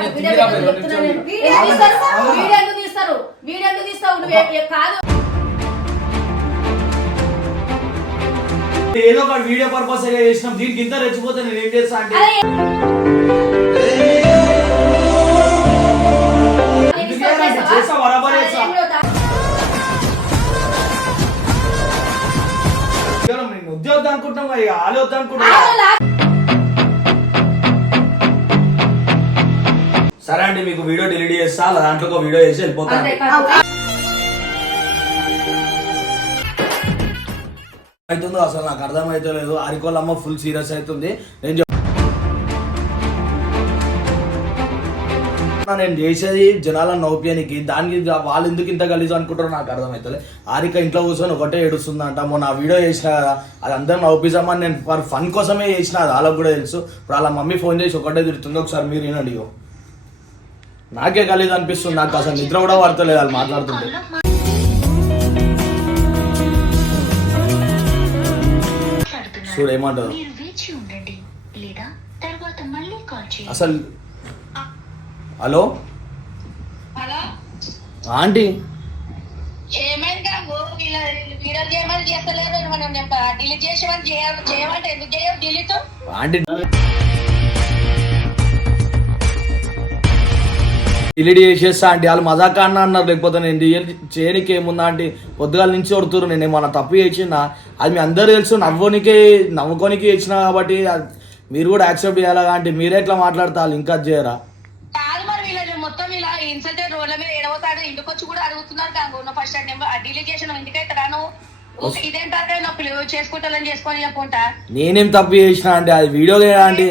తీస్తారు? తీస్తావు? నువ్వు కాదు. ఏదో ఒక వీడియో పర్పస్ చేసినాం. దీనికి ఇంత రెచ్చిపోతే నేను ఏం చేస్తా అంటే? చేస్తా, బరాబర్ చేస్తా. నేను ఉద్యోగం అనుకుంటాం ఇక ఆలు వద్దు? సరే అండి మీకు వీడియో డిలీట్ చేస్తా అలా దాంట్లో ఒక వీడియో చేసి వెళ్ళిపోతాను అవుతుందో అసలు నాకు అర్థమైతే లేదు. అరికోళ్ళమ్మ ఫుల్ సీరియస్ అవుతుంది. నేను నేను చేసేది జనాలను నవ్వుపియనికి దానికి వాళ్ళు ఎందుకు ఇంత గలీజు అనుకుంటారో నాకు అర్థమవుతుంది ఆరిక ఇంట్లో కూర్చొని ఒకటే ఏడుస్తుందంట. మొన్న ఆ వీడియో చేసిన కదా అది అందరం నవ్వుపిస్తామని నేను ఫర్ ఫన్ కోసమే చేసిన అది వాళ్ళకి కూడా తెలుసు. ఇప్పుడు వాళ్ళ మమ్మీ ఫోన్ చేసి ఒకటే తిడుతుంది. ఒకసారి మీరు వినండి. నాకే గలీజ్ అనిపిస్తుంది. నాకు అసలు నిద్ర కూడా పడతలేదు వాళ్ళు మాట్లాడుతుంటే. చూడు ఏమంటారు? మీరు వేచి ఉండండి లేదా తర్వాత మళ్ళీ కాల్ చేయండి. అసలు హలో? హలో? ఆంటీ? ఏమైంది డిలీట్ చేసేస్తా ఆంటీ వాళ్ళు మజాక్ అన్న అన్నారు. లేకపోతే నేను చేయడానికి ఏముందా ఆంటీ పొద్దుగాల నుంచి కొడుతురు నేను ఏమన్నా తప్పు చేసిందా అది మీ అందరూ తెలుసు. నవ్వునికి నవ్వుకోనికి చేసిన కాబట్టి మీరు కూడా యాక్సెప్ట్ చేయాలా ఆంటీ మీరే ఎట్లా మాట్లాడతా వాళ్ళు ఇంకా చేయరా? మొత్తం ఇలా రోడ్ల మీద ఏడవతాడు ఇంటికి వచ్చి కూడా అడుగుతున్నారు ఫస్ట్ నెంబర్ చేసిన చేసుకుంటాలని చేసుకొని నేనేం తప్పు చేసిన అంటే అది వీడియో ఆంటీ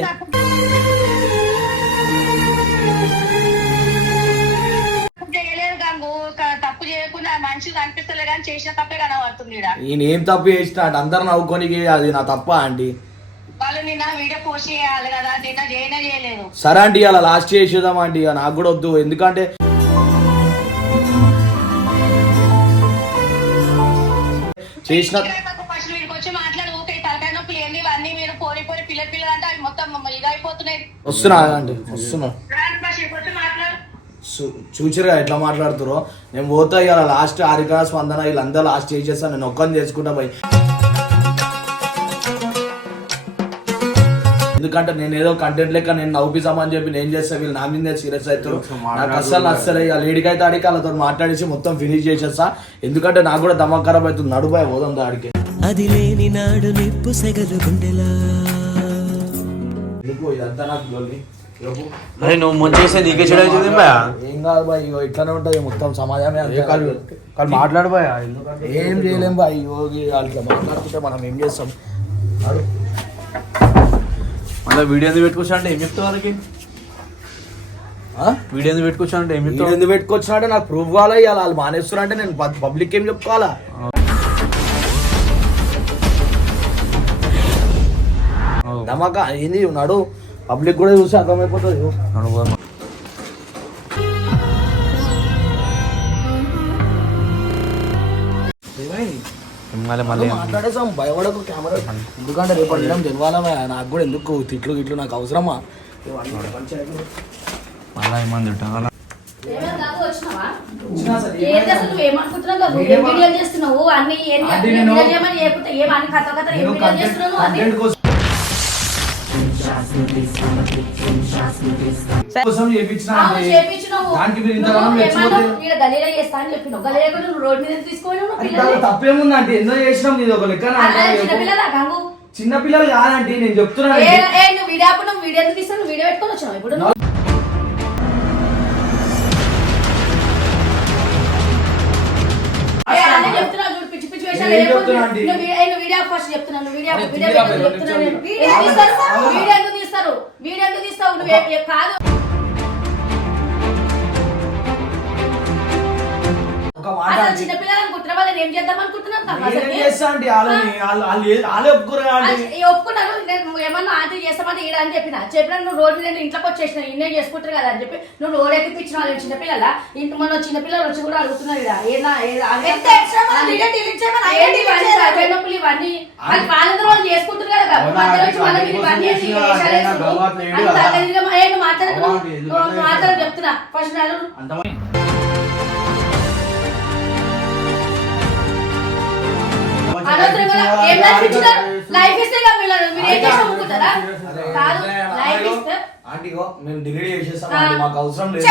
చేసిన తప్పే కనబడుతుంది ఈడ నేనేం తప్పు చేసిన అందరు నవ్వుకోనికి అది నా తప్ప ఆంటీ వాళ్ళు నిన్న వీడియో పోస్ట్ చేయాలి కదా నిన్న చేయనే చేయలేదు. సరే ఆంటీ అలా లాస్ట్ చేసేద్దాం ఆంటీ ఇక నాకు కూడా వద్దు. ఎందుకంటే చేసిన ఫస్ట్ వీడికి వచ్చి మాట్లాడు ఊకే తలకాయ నొప్పులు ఏంది? ఇవన్నీ మీరు పోని పోని పిల్ల పిల్లలు అంటే అవి మొత్తం ఇదైపోతున్నాయి వస్తున్నా ఆంటీ వస్తున్నా రాండి ఫస్ట్ వీడికి వచ్చి మాట్లాడు చూచిరుగా ఎట్లా మాట్లాడుతురో నేను పోతా ఇవాళ లాస్ట్ ఆరిక స్పందన వీళ్ళందరూ లాస్ట్ చేసేస్తాను నేను ఒక్కని చేసుకుంటా పోయి. ఎందుకంటే నేను ఏదో కంటెంట్ లెక్క నేను నవ్వుపిస్తామని చెప్పి నేను చేస్తా వీళ్ళు నా మీద సీరియస్ అవుతారు. నాకు అస్సలు నచ్చలే ఇక లేడికైతే ఆడికి వాళ్ళతో మాట్లాడేసి మొత్తం ఫినిష్ చేసేస్తా. ఎందుకంటే నాకు కూడా దమా ఖరాబ్ అవుతుంది. నడుబాయ్ పోదాం దాడికి అది లేని నాడు నిప్పు సెగలు గుండెలా. ఎందుకు ఇదంతా నాకు. అరే నువ్వు ముందు చేస్తే నీకే చెడు అవుతుంది భయ ఏం కాదు బాయ్ ఇగో ఇట్లానే ఉంటుంది మొత్తం సమాజమే అంతే. కానీ మాట్లాడు భయ ఏం చేయలేం బాయ్ యోగి వాళ్ళకి మాట్లాడుతుంటే మనం ఏం చేస్తాం. మళ్ళీ వీడియో ఎందుకు పెట్టుకొచ్చా అంటే ఏం చెప్తావు వాళ్ళకి? ఆ? వీడియో ఎందుకు పెట్టుకొచ్చా అంటే ఏం చెప్తావు? ఎందుకు పెట్టుకొచ్చినట్టే నాకు ప్రూఫ్ కావాలా ఇవాళ వాళ్ళు మానేస్తున్నా అంటే నేను పబ్లిక్ ఏం చెప్పుకోవాలా? నమ్మక ఏంది నడు పబ్లిక్ కూడా చూసి అర్థమైపోతుంది. మళ్ళీ మాట్లాడేసాం. భయపడకు కెమెరా ఎందుకంటే దినం తెలవాలా భయ. నాకు కూడా ఎందుకు తిట్లు గిట్లు నాకు అవసరమా. మళ్ళీ ఏమంది చేస్తున్నావు? అన్ని ఏం చేయమని ఏం కథ కథ ఏం చేస్తున్నావు? అన్ని కంటెంట్ కోసం కోసం చేపించిన అవును, అంటే చేపించినావు. దానికి మీరు నువ్వు ఇంతగానం ఏమన్నావు? రెచ్చిపోతే ఈడ గలీలా చేస్తా అని చెప్పినావు గలీలా కూడా నువ్వు రోడ్ మీద తీసుకొని నువ్వు అది పిల్లల్ని. దాంట్లో తప్పేముంది అంటే ఎన్నో చేసినాం నీది ఒక లెక్క చిన్నపిల్లలా గంగు? చిన్న పిల్లలు కాదంటే నేను చెప్తున్నా ఏ ఏ, నువ్వు వీడియో వీడియో పెట్టుకొని వచ్చినావు ఇప్పుడు వీడియో ఫస్ట్ చెప్తున్నాను వీడియో వీడియో చెప్తున్నాను? వీడియో ఎందుకు తీస్తారు? వీడియో ఎందుకు తీస్తావు నువ్వు కాదు. ఒక మాట అనుకుంటున్నా వాళ్ళని ఏం చేద్దాం అనుకుంటున్నాను కాదు నేనేం. చేస్తా అంటే వాళ్ళు వాళ్ళు వాళ్ళే ఒప్పుకోరు ఒప్పుకున్నాను నేను ఏమన్నా ఆంటీ చేస్తామంటే ఈడ అని చెప్పిన. చెప్పిన నువ్వు రోడ్డు మీద ఇంట్లోకి వచ్చేసిన ఇన్నే చేసుకుంటారు కదా అని చెప్పి నువ్వు రోడ్ ఎక్కిపించిన వాళ్ళు చిన్నపిల్లల. ఇంటి మన చిన్నపిల్లలు వచ్చి కూడా అడుగుతున్నారు ఈడ. ఏనా ఏదా అవి ఎంత extra మన video delete చేయమని ఏంటి delete ఆంటీగో మేము చేసేస్తాం మాకు అవసరం లేదు.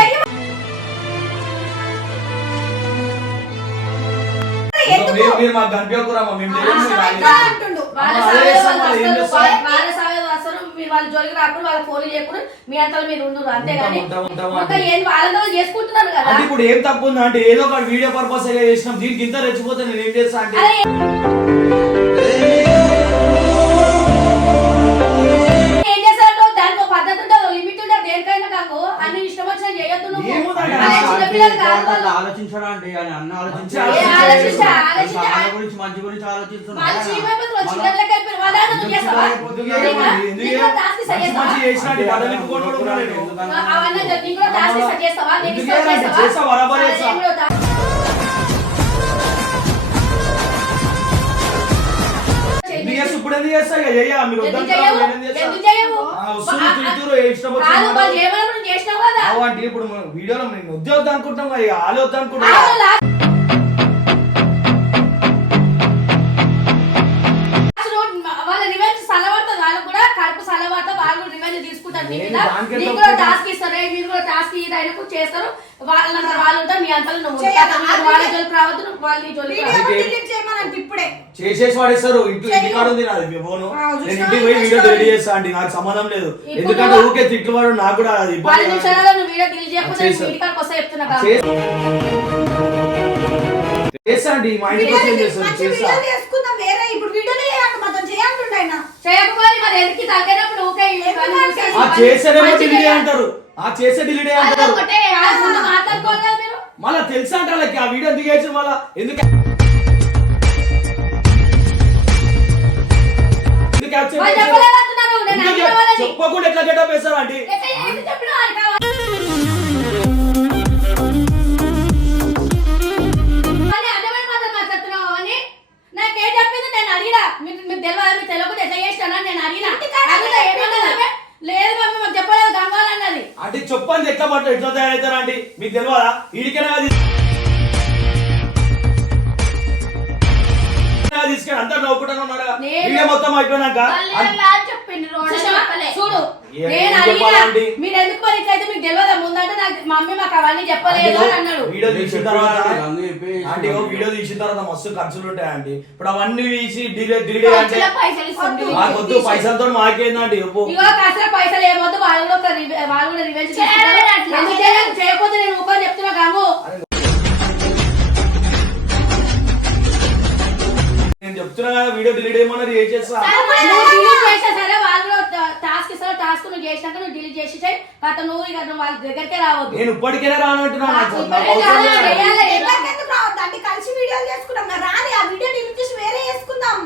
మీరు- మాకు కనిపించకురామా మేము. వాళ్ళ జోలికి రాకుండా వాళ్ళ ఫోన్ చేయకుండా మీ అంతా మీరు ఉండరు అంతేగాని. ఏం వాళ్ళతో చేసుకుంటున్నారు కదా? ఇప్పుడు ఏం తప్పు ఉందా అంటే ఏదో ఒక వీడియో పర్పస్ చేసినాం దీనికి ఇంత రెచ్చిపోతే నేను ఏం చేస్తా అంటే task ఇస్తా చేస్తావా? నేను ఎందుకు ఇస్తా చేయాలంటే చేస్తావా? చేస్తా, బరాబర్ సరే, చేస్తా. మాట. వాళ్ళు చేయమని నువ్వు చేసినావు కదా. అవు అంటే ఇప్పుడు మనం వీడియోలో నేను వద్దు అనుకుంటాం ఇక ఆలే వద్దు నీకు కూడా. టాస్క్ ఇస్తారు మీరు కూడా టాస్క్ ఇది అయినప్పుడు చేస్తారు. వాళ్ళంతా వాళ్ళు ఉంటారు మీ అంతలో నువ్వు వాళ్ళ జోలికి రావద్దు నువ్వు వాళ్ళ నీ జోలికి వీడియో రావద్దు. అందుకే- డిలీట్ చేయమని ఇప్పుడే. చేసేసి వాడేస్తారు. ఇంటి ఇంటి కాడ ఉంది నాది మీ ఫోను. నేను ఇంటికి పోయి వీడియో. డెలిట్ చేస్తా అండి. నాకు సంబంధం లేదు. ఎందుకంటే ఊకే తిట్లు వాడు నాకు కూడా అది ఇబ్బంది. నిమిషాలలో నువ్వు వీడియో డిలీట్ చేయకపోతే వస్తా చెప్తున్నా చేస్తా. అండి. మా ఇంటికి వచ్చి మంచి చేస్తా వీడియోలు చేసుకుందాం వేరే ఇప్పుడు వీడియోలు చేయాలి మొత్తం చేయాలంటుండే ఆయన చేయకపోతే మరి ఎందుకు తగ్గనప్పుడు ఊకే ఇవన్నీ చూసేసి ఆ చేసేదేమో. అంటారు. ఆ చేసే అంటారు. మళ్ళా తెలుసా అంట వాళ్ళకి? ఆ వీడియో ఎందుకు మళ్ళా? ఎందుకు చెప్పకుండా ఎట్లా గెటప్ వేస్తారు అని నాకేం చెప్పింది మీకు తెలియదు తెలియకుండా ఎట్లా చేసినా నేను అడిగినా? లేదు మమ్మీ మాకు చెప్పలేదు గంగాలన్నది అంటే చెప్పండి ఎట్లా పట్ల ఎట్లా తయారవుతారు ఆంటీ మీకు తెలియదా వీడికైనా అది తీసుకెళ్ళి అంతా నవ్వుకుంటాను ఉన్నారా? నేను- వీడియో మొత్తం అయిపోయినాక? చూడు. నేను అడిగినా? మీరు ఎందుకు మరి ఇట్లయితే మీకు తెలియదా? ముందంటే నాకు మమ్మీ మాకు అవన్నీ చెప్పలేదు అని అన్నాడు. వీడియో తీసిన తర్వాత ఓ వీడియో తీసిన తర్వాత మస్తు ఖర్చులు ఉంటాయి ఆంటీ ఇప్పుడు అవన్నీ తీసి అంటే వద్దు పైసలతో మాకేందండి? ఇగో పైసలు ఏమొద్దు వాళ్ళు వాళ్ళు రివెంజ్? చేయకపోతే నేను ఊకొని చెప్తున్నా కాము చెప్తున్నా కదా వీడియో డిలీట్ చేయమన్నారు ఏం చేస్తా? నువ్వు డిలీట్ చేసా సరే వాళ్ళు టాస్క్ ఇస్తారు టాస్క్ నువ్వు చేసినాక నువ్వు డిలీట్ చేసి కథ నువ్వు ఇక నువ్వు వాళ్ళ దగ్గరికే రావద్దు. నేను ఇప్పటికే కలిసి వీడియోలు చేసుకుందాం కదా రాని ఆ వీడియో డిలీట్ చేసి వేరే చేసుకుందాం.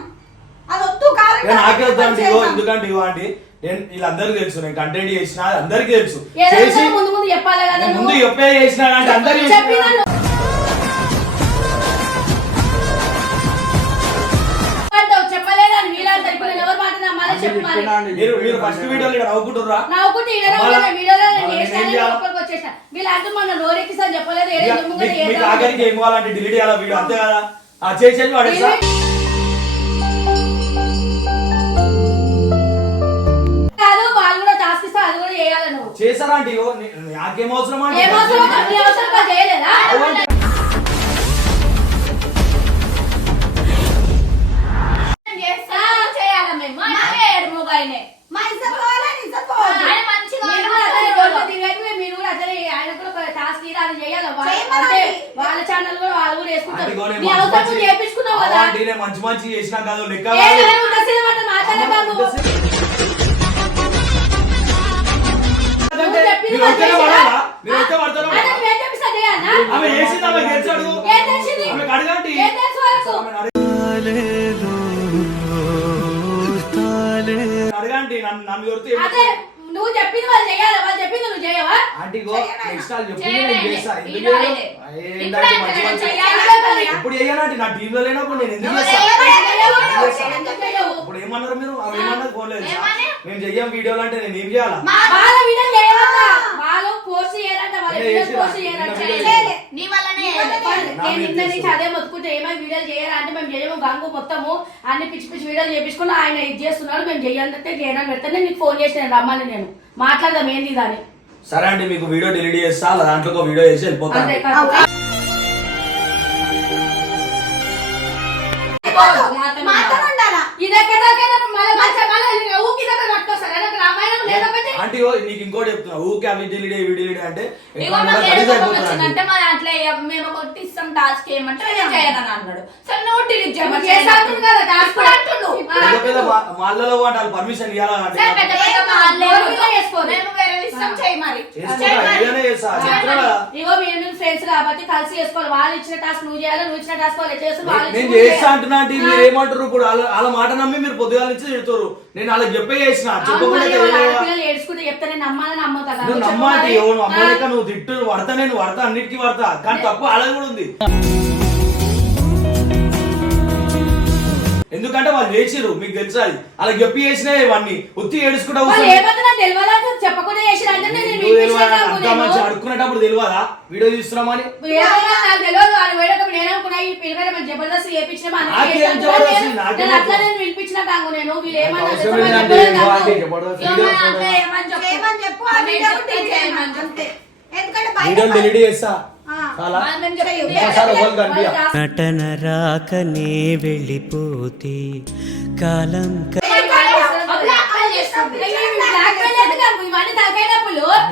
అది వద్దు కారణం నేను నాకే వద్దండి. ఎందుకంటే ఇగో ఆంటీ నేను వీళ్ళందరికీ తెలుసు నేను కంటెంట్ చేసిన అది అందరికీ తెలుసు. ఏదైనా చేసి సరే ముందు ముందు చెప్పాలి కదా నేను నువ్వు. ముందు చెప్పే చేసిన అంటే అందరికీ మరి ఫస్ట్ వీడియోలో ఇక్కడ నవ్వుకుంటుర్రా? నవ్వుకుంటే వీడియోలో నేను అంటూ చెప్పలేదు. మీకు- ఆఖరికి ఏం కావాలంటే డిలీట్ చేయాలా వీడియో అంతే కదా? ఆ చేసేది నాకేం అవసరం అంటే చేయాలి మేము ఏడు మూగాయనే మా ఇజ్జత్ పోవాలని ఇజ్జత్ పోవద్దు. ఆయన మంచిగా మీరు కూడా అతని రోడ్డు తిరిగేటివి, మీరు కూడా అతని ఆయన కూడా ఒక టాస్క్ ఇది అది చేయాలి. అంటే వాళ్ళ ఛానల్ కూడా వాళ్ళు కూడా వేసుకుంటారు నీ మంచి అవసరం నువ్వు చేపించుకున్నావు కదా. నేను మంచి మంచి చేసినా కాదు లెక్క ఏ కాదు. కదా ఉండసిన మాట మాట్లాడక నువ్వు అంటే తెలిసింది? ఆమెకు నువ్వు చెప్పింది వాళ్ళు చేయాలి? వాళ్ళు చెప్పింది నువ్వు చేయవా? ఆంటీ గో నెక్స్ట్ వాళ్ళు చెప్పింది చేయలే. నేను చేస్తా. ఎందుకు ఈయన చేయను? ఆయనే. ఏ, ఇప్పుడు ఏంటంటే అంటే మంచి మంచి- చేయాలి. ఎప్పుడు చేయనంటే నా టీంలో లేనప్పుడు నేను ఎందుకు చేస్తా? ఇప్పుడు ఏమన్నారు మీరు? ఆమె ఏమన్నది ఫోన్ లేదు. ఏమని? మేము చెయ్యం వీడియోలు అంటే నేను ఏం చేయాలా? వాళ్ళ వీడియో చేయమంట వాళ్ళు పోస్ట్ చేయాలంట వాళ్ళ వీడియో? పోస్ట్ చేయాలంట చేయలే. నీ వల్లనే. నేను నిన్న నుంచి అదే మొత్తుకుంటే ఏమైనా వీడియోలు చేయరా? అంటే మేము చేయము గంగు మొత్తము అన్ని పిచ్చి పిచ్చి వీడియోలు చేపించుకుని ఆయన ఇది చేస్తున్నాడు. మేము చేయాలంటే చేయడానికి పెడితే నీకు ఫోన్ చేసి నేను రమ్మని నేను మాట్లాడదాం. ఏంది దాని? సరే అండి మీకు వీడియో డిలీట్ చేస్తా అలా దాంట్లో ఒక వీడియో చేసి వెళ్ళిపోతాను అంతే కాదు. మళ్ళీ మంచిగా మళ్ళీ ఊకి దగ్గర పట్టుకొస్తారు ఓ, నీకు ఇంకోటి చెప్తున్నా ఊకే అవి డిలీట్ ఇవి డిలీట్ అంటే ఇగో ఎక్కడ మాకు గలీజ్ ఏదో కోపం అయిపోతుంది వచ్చిందంటే ఆంటీ. మా దాంట్లో ఏ- మేము కొట్టిస్తాం టాస్క్ ఏమంటే నేను చేయనని అన్నాడు సరే నువ్వు డిలీట్ చేసాను కదా మాళ్ళలో వాళ్ళు పర్మిషన్ ఇవ్వాలంటే సరే పెద్ద పెద్ద మాటలు రోజు ఏమొద్దు. కూడా చేసుకోరు. మేము వేరే ఇస్తాం చేయి మరి చేసుకుంటా, చేయి మరి. ఇలానే చేస్తా. చెప్తున్నా కదా. ఇగో మీరు మీరు ఫ్రెండ్స్ కాబట్టి కలిసి చేసుకోవాలి. వాళ్ళు ఇచ్చిన టాస్క్ నువ్వు చేయాలి నువ్వు ఇచ్చిన టాస్క్ వాళ్ళు చేస్తారు నేను చేస్తా అంటున్నా అంటే మీరు ఏమంటారు ఇప్పుడు? వాళ్ళ మాట నమ్మి మీరు పొద్దుగాల నుంచి తిడుతారు. నేను వాళ్ళకి చెప్పే చేసిన. ఏడ్చుకుంటే చెప్తే నేను నమ్మాలని నమ్మతా. నువ్వు. ఎవరు? అమ్మలేక. నువ్వు తిట్టు పడతా నేను పడతా అన్నిటికీ పడతా కానీ తప్పు అలా కూడా ఉంది. ఎందుకంటే వాళ్ళు చేసిరు మీకు తెలుసా అది. అలా చెప్పి చేసినా ఇవన్నీ. ఉత్తి ఏడుచుకుంటా అడుక్కునేటప్పుడు తెలియదా వీడియో తీస్తున్నామని ఏమైనా నాకు తెలియదు వాళ్ళు వేడొకప్పుడు నేను అనుకున్నా ఈ పిల్లగాడు మన జబర్దస్త్ చేపించిన మా అన్నకి నాకేం చేస్తాను. జబర్దస్త్? నేను- నాకేం నేను అట్లా తెలుసు? నేను వినిపించిన కాంగు నేను. వీళ్ళు ఏమన్నా అవసరం చేస్తే లేదంటే నాకు చెప్పలేదు ఏమో కాంగు. అంటే జబర్దస్త్ ఇగో వీడియో డిలీట్ చేస్తా. నటన రాకనే వెళ్ళిపోతే కాలం నొప్పులు.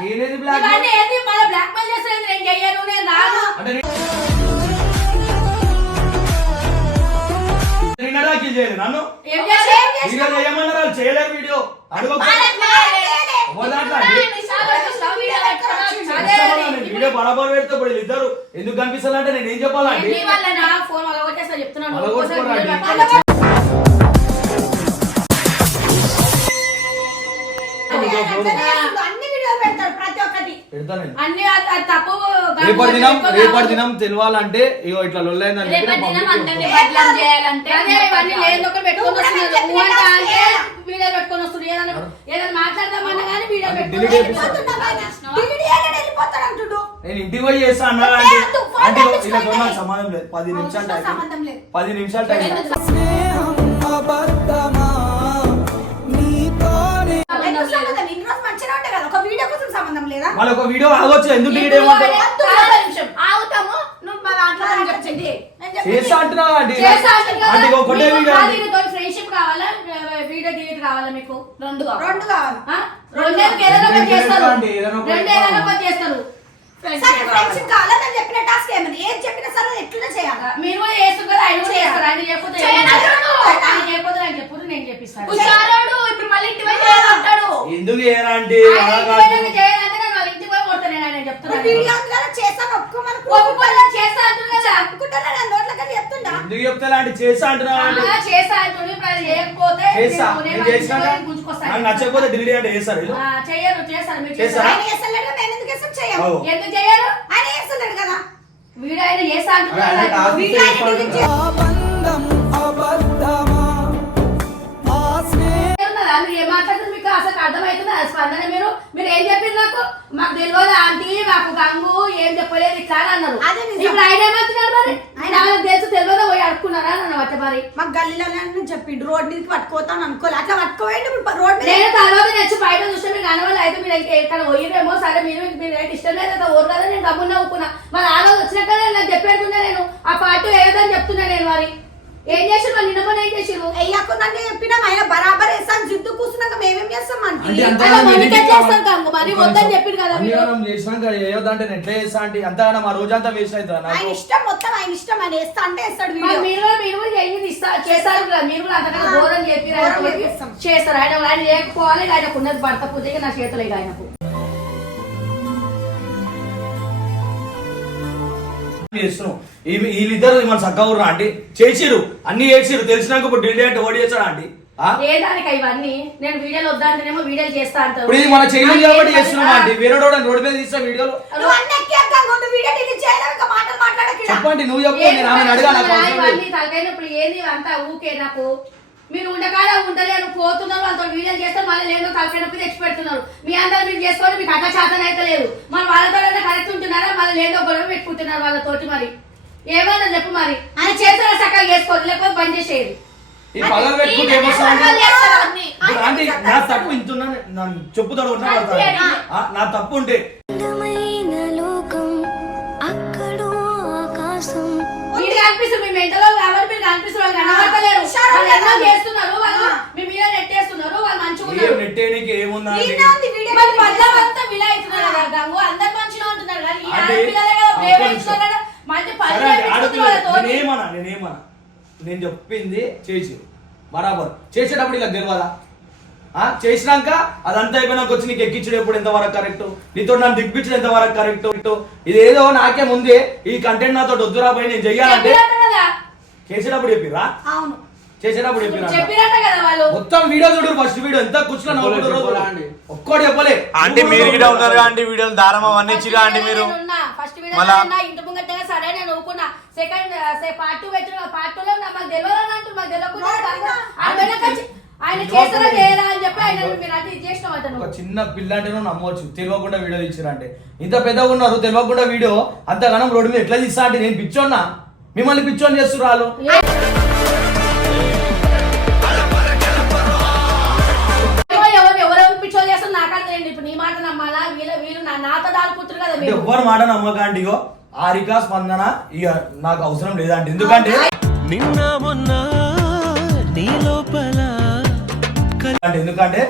నేనేది నేను చెయ్యను? నేను రాను. అంటే నేను- నేను నిన్నడా కిల్ చేయలేదు నన్ను చేయమన్నారు వాళ్ళు? చేయలేరు వీడియో. అడుగు వీడియో బరాబర్ పెడితే ఇప్పుడు వీళ్ళిద్దరు ఎందుకు కనిపిస్తారంటే నేను ఏం చెప్పాలండి చెప్తున్నాను. నేను అన్ని అది- తప్పు రేపటి దినం రేపటి. దినం తెలియాలంటే ఇగో ఇట్లా లొల్లైందని చెప్పి రేపటి నా దినం మమ్మీకి అందరినీ చెప్తా. బదలాం చేయాలంటే అదే ఇవన్నీ లేని ఒక పెట్టుకొని నువ్వు కూడా వస్తున్నారు. చెప్పిన నువ్వు అంటే? వీడియో పెట్టుకొని ఏదైనా ఏదైనా మాట్లాడదామన్నా కానీ వీడియో పెట్టుకొని నేను ఇంటికి పోయి చేస్తా అన్నా అంటే ఇలా నాకు. సంబంధం లేదు. పది నిమిషాలు టైం పది నిమిషాలు టైం ఒక వీడియో కోసం సంబంధం లేదా? వాళ్ళ ఒక వీడియో ఆగొచ్చు. ఎందుకు నువ్వు. ఆగుతాము. నువ్వు మా దాంట్లో అని చెప్పింది. చేస్తా అంటున్నావా ఒకటే వీడియో తోటి ఫ్రెండ్షిప్ కావాలా? వీడియో డిలీట్ కావాలా మీకు? రెండు కావాలి. రెండు కావాలి. ఏదైనా రెండేళ్ళకి చేస్తారు. రెండు ఏదైనా చేస్తారు. ఫ్రెండ్షిప్ కావాలా నేను చెప్పిన టాస్క్ ఏమని ఏది చెప్పినా సరే ఎట్లా చేయాలి. మీరు కూడా చేస్తారు కదా ఆయన కూడా చేస్తారు ఏం నేను చెప్పిస్తాను. హుషారోడు ఇప్పుడు మళ్ళీ ఇంటి వైపు అంటాడు. ఎందుకు చేయాలంటే? నేను వాళ్ళ ఇంటికి పోయి కొడతాను నేను ఆయన ఇప్పుడు చెప్తున్నాను వీడియో ఉంది కదా చేస్తాను ఒప్పుకోమని ఒప్పుకోలే, చేస్తా అంటున్నా కదా. ఒప్పుకుంటాను? నేను నోట్లకి చెప్తుండా? ఎందుకు చెప్తా అంటే చేస్తా అంటున్నావా ఆంటీ? ఆ, చేస్తా ఇప్పుడు చేయకపోతే చేస్తా. నేను-. నాకు నచ్చకపోతే డిలీట్ అంటే చేస్తారు చేస్తారు మీరు చేస్తారా? చేస్తారా. ఆయన మేము ఎందుకు చేస్తాం. ఎందుకు చెయ్యరు ఆయన చేస్తలేడు కదా. వీడు ఆయన చేస్తా అరే, స్పందన మీరు మీరు ఏం చెప్పారు నాకు? మాకు తెలియదు ఆంటీ మాకు గంగు ఏం చెప్పలేదు ఇట్లా అని అన్నారు. అదే నిజం. ఇప్పుడు ఆయన ఏమంటున్నారు మరి? ఆయన వాళ్ళకి తెలుసు తెలియదు పోయి అడుక్కున్నారా అని అన్నమాట మరి. మాకు గల్లీలోనే చెప్పిండు రోడ్ మీదకి పట్టుకోతాను అనుకోలే. అట్లా పట్టుకోవేంటి ఇప్పుడు రోడ్ మీద? నేను తర్వాత తెచ్చి బయట చూస్తే మీరు కనవాలి అయితే మీరు ఇంకా ఎక్కడ పోయిరేమో సరే మీరు మీరు అయితే ఇష్టం లేదు అయితే ఊరు కదా నేను గమ్మున ఊపుకున్నా మరి ఆ రోజు వచ్చినాక నాకు చెప్పేడుతున్నా నేను. ఆ పార్టీ ఏదని చెప్తున్నా నేను మరి. ఏం చేసారు మరి? నిన్న మొన్న ఏం చేసారు అయ్యాకుండా చెప్పినాం. ఆయన బరాబర్ వేస్తాం జిద్దు కూర్చున్నాక మేమేం చేస్తాం? అంటే నేను ఎట్లా చేస్తా అంటే అంతగానో మా రోజంతా వేస్ట్ అవుతుందా ఆయన నాకు ఇష్టం మొత్తం ఆయన ఇష్టం. ఆయన వేస్తా అంటే వేస్తాడు మరి వీడియో. మీరు చేస్తారు కదా మీరు కూడా అంతకన్నా ఘోరం చెప్పి ఘోరం చేపిస్తాం. చేస్తారు. ఆయన ఆయన లేకపోవాలి ఆయనకు ఉన్నది భర్త పూజ నా చేతులు ఇక ఆయనకు. వీళ్ళిద్దరు మన ఆంటీ? చేసిరు అన్ని చేసిరు తెలిసినాక ఇప్పుడు డిలీట్ అంటే ఓడి చేస్తాడు ఆంటీ? ఆ? ఏ దానికి ఇవన్నీ. నేను వీడియోలు వద్దంటేనేమో వీడియోలు చేస్తా అంటారు. ఇప్పుడు ఇది మన చేయలేదు ఆ, కాబట్టి ఏంటి చేస్తున్నాం మరి? ఆంటీ వేరే రోడ్డు మీద తీసిన వీడియోలు. నువ్వు అన్ని ఎక్కాక నువ్వు వీడియో డిలీట్ చేయలేవు ఇంకా మాటలు మాట్లాడకి చెప్పండి నువ్వు చెప్పు నేను ఆమెను నాకు ఇవన్నీ. తలకైనప్పుడు ఏంది అంతా ఊకే నాకు. మీరు ఉండకాడ ఉండలేరు. పోతున్నారు వాళ్ళతో వీడియోలు చేస్తే మళ్ళీ లేదో తలకైనప్పుడు తెచ్చి పెడుతున్నారు మీ అందరు మీరు చేసుకోండి మీకు అట్లా శాతం అయితే లేదు. మరి వాళ్ళతో కరెక్ట్ ఉంటున్నారా? మళ్ళీ లేదో గొడవ పెట్టుకుంటున్నారు వాళ్ళతోటి మరి. ఏమైనా చెప్పు మరి. అని చేస్తారా చక్కగా చేసుకోండి లేకపోతే బంద్ చేసేది ఈ పగలు పెట్టుకుంటే. ఇప్పుడు ఆంటీ నా తప్పు ఇంతున్నా నన్ను చెప్పుతాడు. నా తప్పు ఉంటే కనిపిస్తుంది మీ మెంటలో ఎవరు మీరు కనిపిస్తున్నారు వాళ్ళు కనబడతలేరు షారుఖ్ వాళ్ళు ఎన్నో ఖాన్. చేస్తున్నారు వాళ్ళు ఆ. మీ మీద నెట్టేస్తున్నారు వాళ్ళు మంచిగా ఏం ఉన్నారు నెట్టేనికి ఏముందా ఆంటీ? ఈయన ఉంది వీడియో మరి. అంతా విలా అవుతున్నారు కదా గంగు అందరు మంచిగా ఉంటున్నారు కానీ ఈ అంటే ఆడపిల్లలే కదా ప్రేమ. ఇస్తున్నారు మంచి పని. నేనేమన్నా నేనేమన్నా నేను చెప్పింది చేసి బరాబర్. చేసేటప్పుడు ఇలా ఆ? చేసినాక అదంతా అయిపోయినాక వచ్చి నీకు ఎక్కించడం ఎప్పుడు? ఎంతవరకు కరెక్ట్? నీతో నన్ను దిగ్పించడం ఎంతవరకు కరెక్ట్? ఇదేదో నాకే ముందే ఈ కంటెంట్ నాతో వద్దురా పోయి నేను చెయ్యాలంటే చేసేటప్పుడు చెప్పిరా అవును. చేసేటప్పుడు కదా వాళ్ళు. మొత్తం వీడియో చూడు ఫస్ట్ వీడియో. ఎంత కూర్చున్నా చెప్పలే. అండి. ఆంటీ మీరు గిట్ట ఉన్నారు ఆంటీ వీడియోలు దారం అవన్నీ ఇచ్చిరా ఆంటీ మీరు. ఫస్ట్ వీడియో ఇంటి ముంగట్టగా సరే నేను సెకండ్ పార్ట్ టూ పెట్టిన. పార్ట్ టూ లో మాకు తెలియదు అంటారు మాకు తెలియకుండా కాదు. ఆయన వెనకొచ్చి ఆయన చేస్తారా చేయరా అని చెప్పి ఆయన మీరు అంటే ఇది చేసిన అతను ఒక చిన్న అంటే నమ్మవచ్చు తెలియకుండా వీడియో ఇచ్చిరంటే ఇంత పెద్దగా ఉన్నారు. తెలియకుండా వీడియో అంతగానం రోడ్డు మీద ఎట్లా తీస్తా అంటే నేను పిచ్చోన్నా మిమ్మల్ని పిచ్చోని చేస్తున్నారు ఎవ్వరు మాట నమ్మకండి ఇగో ఆరిక స్పందన ఇక నాకు అవసరం లేదంటే ఎందుకంటే నిన్న మొన్న నీ లోపల అంటే ఎందుకంటే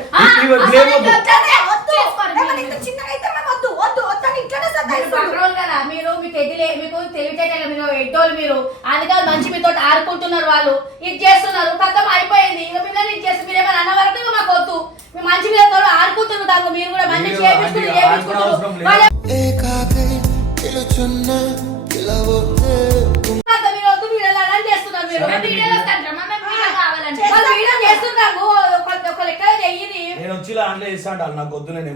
మీరు మీకు ఎదిలే మీకు తెలివితేటలు మీరు ఎడ్డోళ్ళు మీరు. అందుకని మంచి మీతో ఆడుకుంటున్నారు వాళ్ళు. ఇది చేస్తున్నారు. కథం అయిపోయింది. ఇక పిల్లలు ఇది చేస్తారు మీరు ఏమైనా అన్న వరకు మాకు వద్దు. మీ మంచి మీతో ఆడుకుంటున్నారు దాకా మీరు కూడా మంచి లెక్క చెయ్యి నేను వచ్చి ఇస్తా అంటే నాకు వద్దు నేను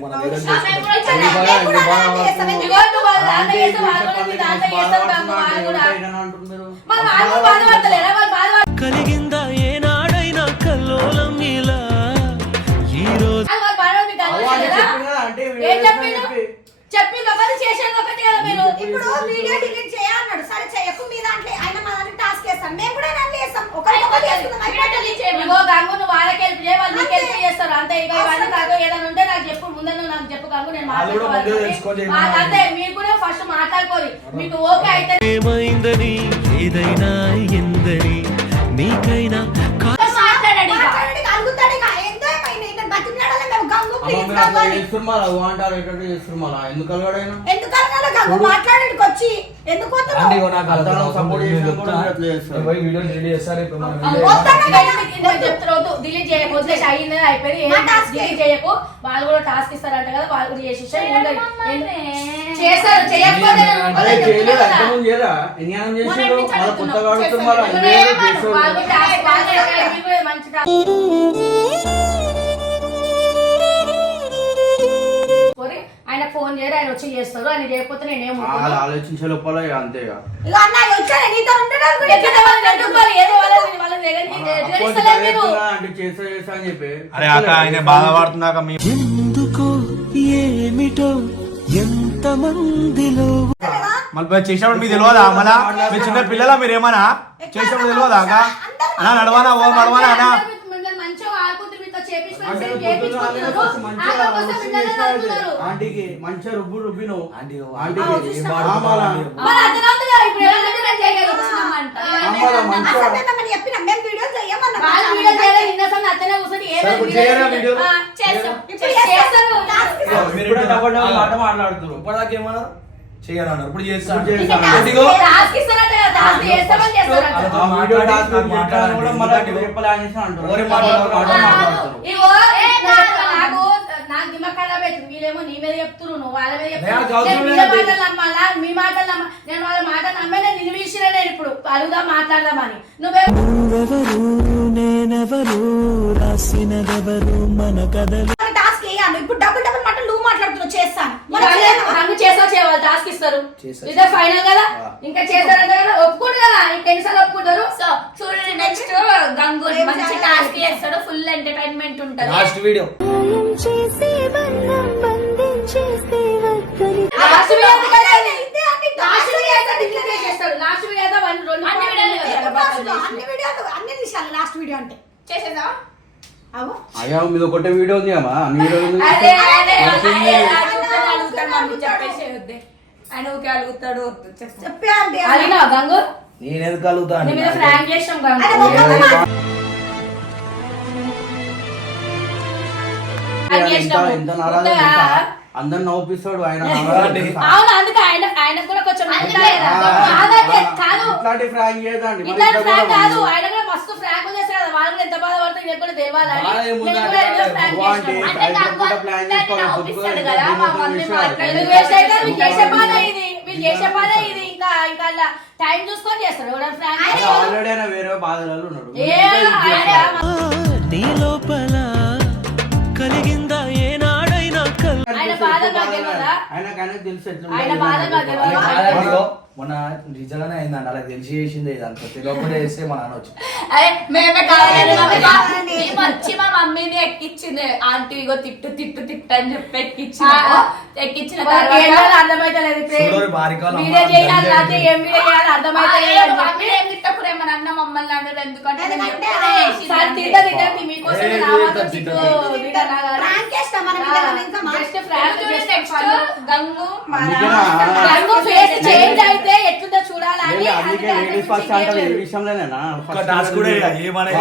వేరే చేసేది ఒకటి కదా మీరు. ఇప్పుడు వీడియో డిలీట్ చేయన్నాడు సరే చేయకు మీ దాంట్లో ఆయన మా దాంట్లో టాస్క్ చేస్తాం మేము కూడా చేస్తాం. ఒకరికొకరు చేసుకుందాం. వీడియో. ఇగో గంగు నువ్వు వాళ్ళకి హెల్ప్ చేయ. వాళ్ళు నీకు హెల్ప్. చేస్తారు. అంతే ఇక ఇవన్నీ కాదు. ఏదైనా ఉంటే నాకు చెప్పు. ముందే నువ్వు నాకు చెప్పు గంగు నేను మాట్లాడుకోవాలి. అంతే మీరు కూడా ఫస్ట్ మాట్లాడుకోవాలి మీకు ఓకే అయితే ఏమైందని? ఏదైనా ఎందని నీకైనా వద్దని చేస్తాం. కదా. మీకు ఇందాక చెప్తున్నారు డిలీట్ చేయకు వదిలేసి అయ్యింది అయిపోయింది. డిలీట్ చేయకు. వాళ్ళు కూడా టాస్క్ ఇస్తారంట కదా వాళ్ళు కూడా చేసేసారు. చేస్తారు చేయకపోతే ఆయన ఫోన్ చేయరు ఆయన వచ్చి చేస్తారు ఆయన చేయకపోతే నేనేం వాళ్ళు ఆలోచించే లోపల ఇక అంతే ఇక. ఇక అన్న వచ్చాడు నీతో ఉండడానికి కూడా ఎక్కడ వాళ్ళని అడ్డుకోవాలి, ఏదో వాళ్ళని- వాళ్ళని దగ్గర- అప్పుడు ఎదురిస్తలేరు మీరు. చెప్తున్నా అంటే చేస్తా చేస్తా అని చెప్పి. అరే అక్క ఆయన బాధపడుతున్నాక మీ ఎందుకో ఏమిటో ఎంతమందిలో మళ్ళీ చేసినప్పుడు మీకు తెలియదా? మళ్ళా మీ చిన్న పిల్లల మీరు ఏమన్నా చేసినప్పుడు తెలియదా అన్నా నడవానా ఓ నడవానా అన్నా? ఆంటీకి మంచిగా రుబ్బు రుబ్బి నువ్వు మాట మాట్లాడుతున్నారు. ఇప్పటిదాకా ఏమన్నారు? చేయను అన్నారు ఇప్పుడు చేస్తాను నాకు నీ మీద చెప్తున్నారు నువ్వు వాళ్ళ మీద మాటలు నమ్మాలా? మీ మాటలు నమ్మ నేను వాళ్ళ మాట నమ్మే నేను ఇప్పుడు. అడుగుదాం మాట్లాడదామని. నువ్వే నువ్వెవరు నేనెవరు రాసినదెవరు మన కథలు టాస్క్ వేయాలి ఇప్పుడు డబుల్ డబుల్ మాట నువ్వు మాట్లాడుతున్నావు చేస్తాను మరి చేయను. నన్ను చేసా చేయాలి టాస్క్ ఇస్తారు చేస్తా. ఇదే ఫైనల్ కదా. ఇంకా చేస్తారంట కదా ఒప్పుకోండి కదా ఇంకా ఎన్నిసార్లు ఒప్పుకుంటారు సో చూడండి నెక్స్ట్ గంగు ఏం మంచి? టాస్క్ చేస్తాడు ఫుల్ ఎంటర్టైన్మెంట్ ఉంటది last video last video last చేసేస్తాడు లాస్ట్ వన్ రెండు అన్ని వీడియోలు పాయింట్లు కదా. బద్దలు చేసి. అన్ని వీడియోలు అన్ని తీసాను లాస్ట్ వీడియో అంటే చేసేదా అయ్యా మీద ఒకటే వీడియో ఉంది అమ్మా అన్ని వీడియోలు అడుగుతాడు మమ్మీ చెప్పేసి వద్దే ఆయన ఊకే అడుగుతాడు వద్దు చెప్పు చెప్పే అండి అడిగినావా గంగు నేను ఎందుకు కలుగుతా నీ మీద ఫ్రాంక్ చేసినాం గంగు అరే ఒక్క మాట. ఫ్రాంక్ ఎంత చేసినాము. ఎంత నారాజు కొత్తగా- తెలుసా? అందరిని నవ్విస్తాడు ఆయన నారాజు తెలుసా? అవును అందుకే ఆయన ఆయన కూడా కొంచెం కదా. కాదు ఇట్లాంటి ఫ్రాంక్ ఇట్లాంటి ఫ్రాంక్. ఆయన కూడా మస్తు ఫ్రాంక్ చేస్తారు కదా వాళ్ళు కూడా ఎంత బాధపడతారు ఇది కూడా వీళ్ళు చేసే వీళ్ళు చేసే ఇంకా ఇంకా టైం చూసుకొని చేస్తారు. ఆల్రెడీ వేరే బాధలలో ఉన్నాడు. నీ లోపల కలిగిందా ఏనాడైనా కల్ ఆయన బాధ నాకు తెలియదా ఆయనకు ఆయనకు తెలుసు ఎట్లా ఆయన ఉండాలి బాధ నాకు ఏంటంటే. తెలియదా? మొన్న నిజంగానే అయిందండి అలా తెలిసి చేసింది ఇదంతా తెలియకుండా చేస్తే మా నాన్న వచ్చి అరే మేమే మా- వచ్చి మమ్మీని ఎక్కించింది. ఆంటీ ఇగో తిట్టు తిట్టు తిట్టు అని చెప్పి తర్వాత అర్థమైతలేదు వీడియో చేయాలి ఏం వీడియో చేయాలి అర్థమైతలేదు. మమ్మీ ఏం తిట్టకురే మన అన్న మమ్మల్ని అన్నారు ఎందుకంటే మీకోసం మన. గంగు? గంగు ఫేస్ చేంజ్ అయితే ఎట్లుందో చూడాలని అందుకే అందుకే లేడీస్ ఫస్ట్ ఈ. విషయంలోనేనా ఏమనే